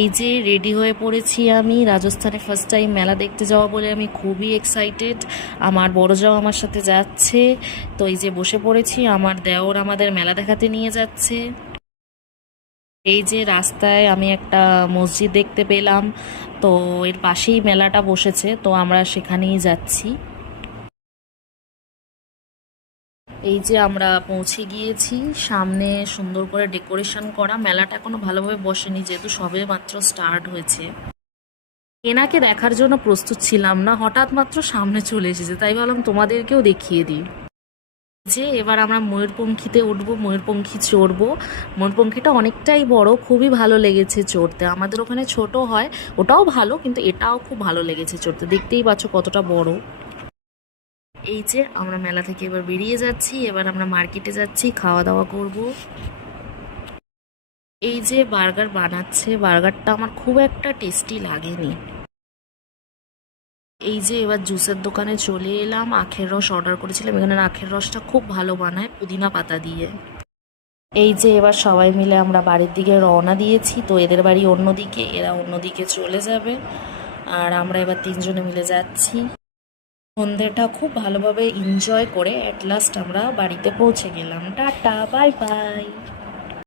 এই যে রেডি হয়ে পড়েছি আমি, রাজস্থানে ফার্স্ট টাইম মেলা দেখতে যাওয়া বলে আমি খুবই এক্সাইটেড। আমার বড় যাও আমার সাথে যাচ্ছে। তো এই যে বসে পড়েছি, আমার দেওর আমাদের মেলা দেখাতে নিয়ে যাচ্ছে। এই যে রাস্তায় আমি একটা মসজিদ দেখতে পেলাম, তো এর পাশেই মেলাটা বসেছে, তো আমরা সেখানেই যাচ্ছি। এই যে আমরা পৌঁছে গিয়েছি, সামনে সুন্দর করে ডেকোরেশন করা। মেলাটা এখনো ভালোভাবে বসেনি যেহেতু সবে মাত্র স্টার্ট হয়েছে। এনাকে দেখার জন্য প্রস্তুত ছিলাম না, হঠাৎ মাত্র সামনে চলে এসেছে, তাই ভাবলাম তোমাদেরকেও দেখিয়ে দিই। যে এবার আমরা ময়ূরপঙ্খীতে উঠবো, ময়ূরপঙ্খী চড়বো। ময়ূরপঙ্খীটা অনেকটাই বড়, খুবই ভালো লেগেছে চড়তে। আমাদের ওখানে ছোট হয়, ওটাও ভালো, কিন্তু এটাও খুব ভালো লেগেছে চড়তে। দেখতেই পাচ্ছ কতটা বড়। এই যে আমরা মেলা থেকে এবার বেরিয়ে যাচ্ছি, এবার আমরা মার্কেটে যাচ্ছি, খাওয়া দাওয়া করব। এই যে বার্গার বানাচ্ছে, বার্গারটা আমার খুব একটা টেস্টি লাগেনি। এই যে এবার জুসের দোকানে চলে এলাম, আখের রস অর্ডার করেছিলাম। এখানে আখের রসটা খুব ভালো বানায় পুদিনা পাতা দিয়ে। এই যে এবার সবাই মিলে আমরা বাড়ির দিকে রওনা দিয়েছি। তো এদের বাড়ি অন্যদিকে, এরা অন্যদিকে চলে যাবে, আর আমরা এবার তিনজনে মিলে যাচ্ছি। সন্ধ্যেটা খুব ভালোভাবে এনজয় করে অ্যাট লাস্ট আমরা বাড়িতে পৌঁছে গেলাম। Tata, bye bye.